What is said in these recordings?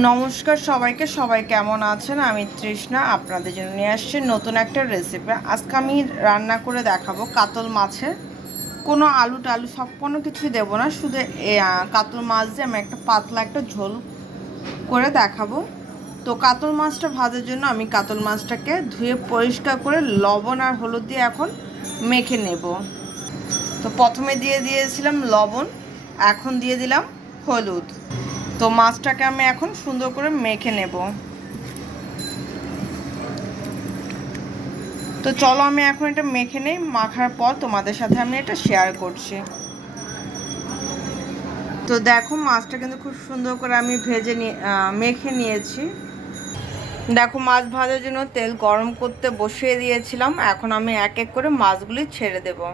নমস্কার সবাইকে, সবাই কেমন আছেন? আমি তৃষ্ণা, আপনাদের জন্য নিয়ে আসছি নতুন একটা রেসিপি আজকে আমি রান্না করে দেখাবো কাতল মাছের। কোনো আলু টালু সব কোনো কিছুই দেবো না, শুধু কাতল মাছ দিয়ে আমি একটা পাতলা একটা ঝোল করে দেখাবো। তো কাতল মাছটা ভাজার জন্য আমি কাতল মাছটাকে ধুয়ে পরিষ্কার করে লবণ আর হলুদ দিয়ে এখন মেখে নেব। তো প্রথমে দিয়ে দিয়েছিলাম লবণ, এখন দিয়ে দিলাম হলুদ। তো মাছটাকে আমি এখন সুন্দর করে মেখে নেব। তো চলো আমি এখন এটা মেখে নেই, মাখার পর তোমাদের সাথে আমি এটা শেয়ার করছি। তো দেখো মাছটা কিন্তু খুব সুন্দর করে আমি ভেজে নিয়ে মেখে নিয়েছি। দেখো মাছ ভাজার জন্য তেল গরম করতে বসিয়ে দিয়েছিলাম, এখন আমি এক এক করে মাছগুলি ছেড়ে দেবো।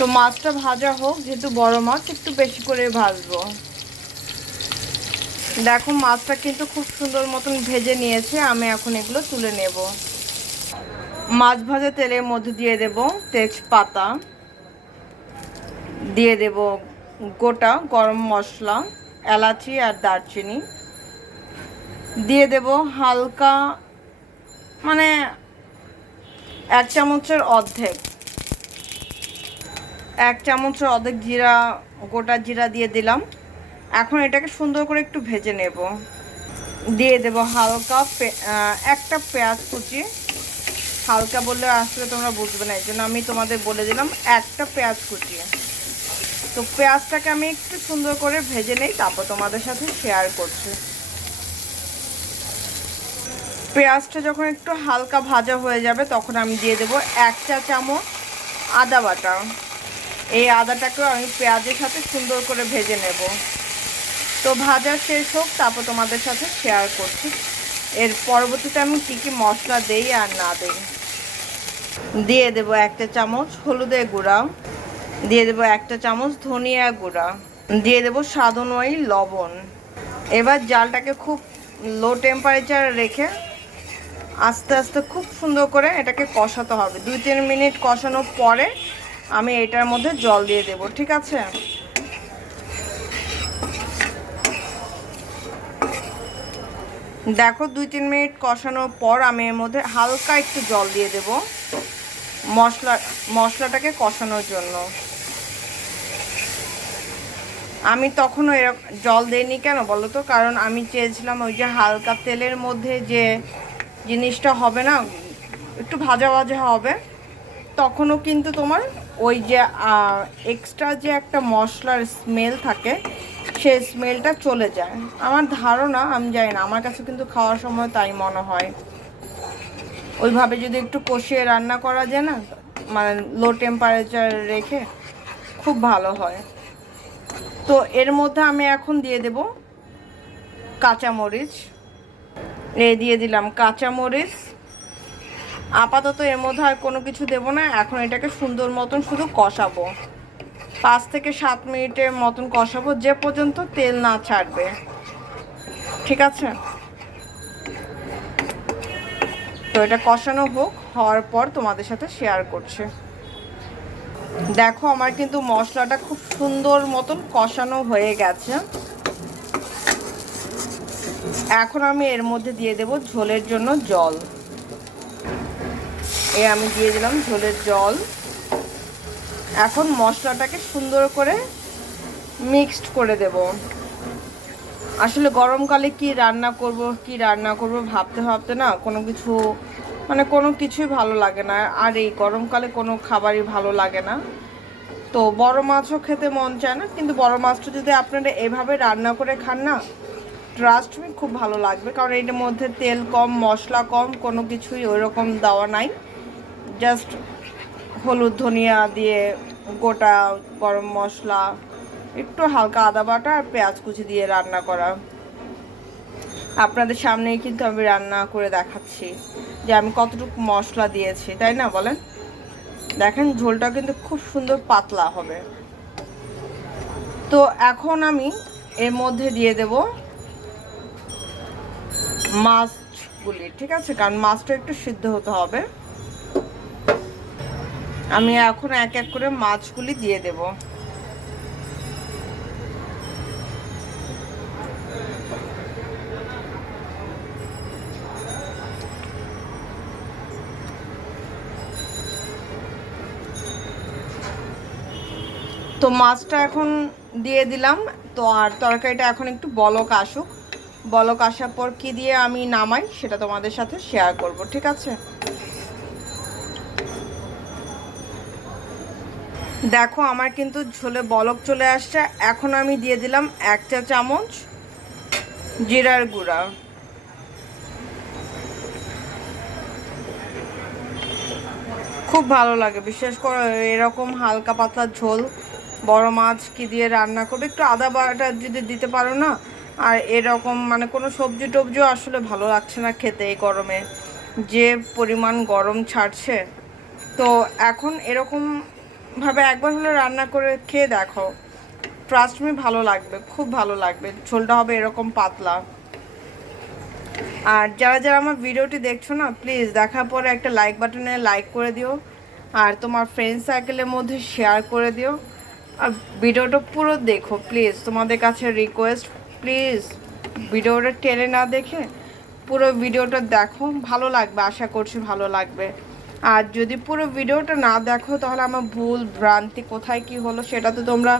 তো মাছটা ভাজা হোক, যেহেতু বড় মাছ, একটু বেশি করে ভাজবো। দেখো, মাছটা কিন্তু খুব সুন্দর মতন ভেজে নিয়েছে, আমি এখন এগুলো তুলে নেব। মাছ ভাজা তেলের মধ্যে দিয়ে দেব তেজপাতা, দিয়ে দেব গোটা গরম মশলা, এলাচি আর দারচিনি, দিয়ে দেব হালকা মানে এক চামচের অর্ধেক। এক চামচের অর্ধেক জিরা, গোটা জিরা দিয়ে দিলাম। এখন এটাকে সুন্দর করে একটু ভেজে নেব। দিয়ে দেব হালকা একটা পেঁয়াজ কুচি। হালকা বললে আসলে তোমরা বুঝবে না এই জন্য আমি তোমাদের বলে দিলাম একটা পেঁয়াজ কুচি। তো পেঁয়াজটাকে আমি একটু সুন্দর করে ভেজে নেই, তারপর তোমাদের সাথে শেয়ার করছি। পেঁয়াজটা যখন একটু হালকা ভাজা হয়ে যাবে, তখন আমি দিয়ে দেবো এক চা চামচ আদা বাটা। এই আদাটাকেও আমি পেঁয়াজের সাথে সুন্দর করে ভেজে নেব। তো ভাজা শেষ হোক, তারপর তোমাদের সাথে শেয়ার করছি। এর পরবর্তীতে আমি কী কী মশলা দেই আর না দেই। দিয়ে দেবো একটা চামচ হলুদের গুঁড়া। দিয়ে দেবো একটা চামচ ধনিয়া গুঁড়া। দিয়ে দেবো স্বাদ অনুযায়ী লবণ। এবার জালটাকে খুব লো টেম্পারেচার রেখে আস্তে আস্তে খুব সুন্দর করে এটাকে কষাতে হবে। দুই তিন মিনিট কষানোর পরে আমি এটার মধ্যে জল দিয়ে দেব, ঠিক আছে? দেখো, দুই তিন মিনিট কষানোর পর আমি এর মধ্যে হালকা একটু জল দিয়ে দেব মশলা, মশলাটাকে কষানোর জন্য। আমি তখনও এরকম জল দিইনি কেন বলো তো? কারণ আমি চেয়েছিলাম ওই যে হালকা তেলের মধ্যে যে জিনিসটা হবে না, একটু ভাজা ভাজা হবে। তখনও কিন্তু তোমার ওই যে এক্সট্রা যে একটা মশলার স্মেল থাকে সেই স্মেলটা চলে যায়। আমার ধারণা, আমি জানি না, আমার কাছে কিন্তু খাওয়ার সময় তাই মনে হয়। ওইভাবে যদি একটু কষিয়ে রান্না করা যায় না মানে লো টেম্পারেচার রেখে, খুব ভালো হয়। তো এর মধ্যে আমি এখন দিয়ে দেব কাঁচামরিচ। এ, দিয়ে দিলাম কাঁচামরিচ আপাতত এর মধ্যে আর কোনো কিছু দেব না। এখন এটাকে সুন্দর মতন শুধু কষাবো। পাঁচ থেকে সাত মিনিটের মতন কষাবো, যে পর্যন্ত তেল না ছাড়বে। ঠিক আছে? তো এটা কষানো হোক, হওয়ার পর তোমাদের সাথে শেয়ার করছে। দেখো, আমার কিন্তু মশলাটা খুব সুন্দর মতন কষানো হয়ে গেছে। এখন আমি এর মধ্যে দিয়ে দেব ঝোলের জন্য জল। এ আমি দিয়ে দিলাম ঝোলের জল। এখন মশলাটাকে সুন্দর করে মিক্সড করে দেব। আসলে গরমকালে কি রান্না করব, কি রান্না করব ভাবতে ভাবতে না কোনো কিছু মানে কোনো কিছুই ভালো লাগে না। আর এই গরমকালে কোনো খাবারই ভালো লাগে না। তো বড় মাছও খেতে মন চায় না, কিন্তু বড় মাছটা যদি আপনারা এভাবে রান্না করে খান না ট্রাস্ট খুব ভালো লাগবে। কারণ এটার মধ্যে তেল কম, মশলা কম, কোনো কিছুই ওইরকম দেওয়া নাই। জাস্ট হলুদ ধনিয়া দিয়ে গোটা গরম মশলা, একটু হালকা আদা বাটা আর পেঁয়াজ কুচি দিয়ে রান্না করা। আপনাদের সামনেই কিন্তু আমি রান্না করে দেখাচ্ছি যে আমি কতটুকু মশলা দিয়েছি, তাই না বলেন? দেখেন, ঝোলটা কিন্তু খুব সুন্দর পাতলা হবে। তো এখন আমি এর মধ্যে দিয়ে দেব মাছগুলি, ঠিক আছে? কারণ মাছটা একটু সিদ্ধ হতে হবে। আমি এখন এক এক করে মাছগুলি দিয়ে দেব। তো মাছটা এখন দিয়ে দিলাম। তো আর তরকারিটা এখন একটু বলক আসুক। বলক আসার পর কি দিয়ে আমি নামাই সেটা তোমাদের সাথে শেয়ার করব, ঠিক আছে? দেখো, আমার কিন্তু ঝোলে বলক চলে আসছে। এখন আমি দিয়ে দিলাম এক চা চামচ জিরার গুঁড়া। খুব ভালো লাগে, বিশেষ করে এরকম হালকা পাতলা ঝোল। বড় মাছ কি দিয়ে রান্না করবে? একটু আদা বাটা যদি দিতে পারো না, আর এরকম মানে কোনো সবজি টবজিও আসলে ভালো লাগছে না খেতে এই গরমে। যে পরিমাণ গরম ছাড়ছে। তো এখন এরকম ভাবে একবার হলে রান্না করে খেয়ে দেখো। ট্রাস্ট মি ভালো লাগবে, খুব ভালো লাগবে। ঝোলটা হবে এরকম পাতলা। আর যারা যারা আমার ভিডিওটি দেখছ না প্লিজ দেখার পরে একটা লাইক বাটনে লাইক করে দিও। আর তোমার ফ্রেন্ড সার্কেলের মধ্যে শেয়ার করে দিও। আর ভিডিওটা পুরো দেখো প্লিজ তোমাদের কাছে রিকোয়েস্ট প্লিজ ভিডিওটা টেনে না দেখে পুরো ভিডিওটা দেখো। ভালো লাগবে, আশা করছি ভালো লাগবে। আর যদি পুরো ভিডিওটা না দেখো, তাহলে আমার ভুল ভ্রান্তি কোথায়, কি হলো সেটা তো তোমরা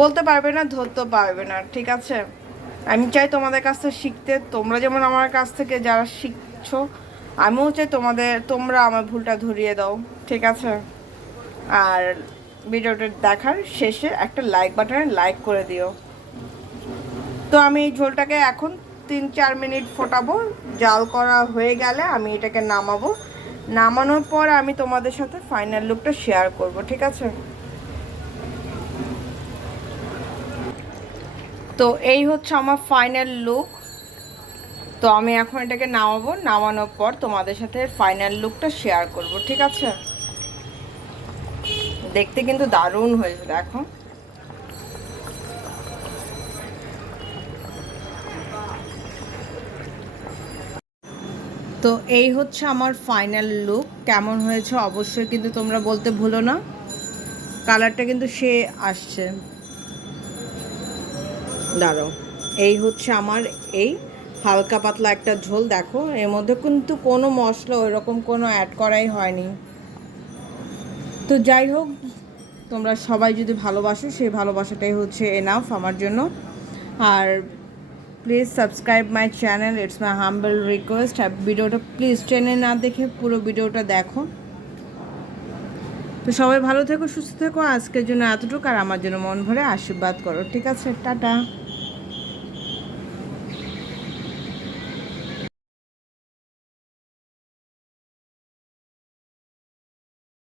বলতে পারবে না ধরতে পারবে না, ঠিক আছে? আমি চাই তোমাদের কাছ থেকে শিখতে, তোমরা যেমন আমার কাছ থেকে যারা শিখছো, আমিও চাই তোমাদের, তোমরা আমার ভুলটা ধরিয়ে দাও, ঠিক আছে? আর ভিডিওটা দেখার শেষে একটা লাইক বাটনে লাইক করে দিও। তো আমি এই ঝোলটাকে এখন তিন চার মিনিট ফোটাবো, জাল করা হয়ে গেলে আমি এটাকে নামাবো। নামানোর পর আমি তোমাদের সাথে ফাইনাল লুকটা শেয়ার করব, ঠিক আছে? তো এই হচ্ছে আমার ফাইনাল লুক তো আমি এখন এটাকে নামাবো, নামানোর পর তোমাদের সাথে ফাইনাল লুকটা শেয়ার করব, ঠিক আছে? দেখতে কিন্তু দারুণ হয়েছে, দেখো। তো এই হচ্ছে আমার ফাইনাল লুক কেমন হয়েছে অবশ্যই কিন্তু তোমরা বলতে ভুলো না। কালারটা কিন্তু সে আসছে। দাঁড়াও, এই হচ্ছে আমার এই হালকা পাতলা একটা ঝোল, দেখো। এর মধ্যে কিন্তু কোনো মশলা ওইরকম কোনো অ্যাড করাই হয়নি। তো যাই হোক, তোমরা সবাই যদি ভালোবাসো, সেই ভালোবাসাটাই হচ্ছে এনাফ আমার জন্য। আর please subscribe my channel it's my humble request আর ভিডিওটা প্লিজ ট্রেনে না দেখে পুরো ভিডিওটা দেখো। তো সবাই ভালো থেকো, সুস্থ থেকো। আজকের জন্য এতটুকু, আর আমার জন্য মন ভরে আশীর্বাদ করো। ঠিক আছে? টাটা।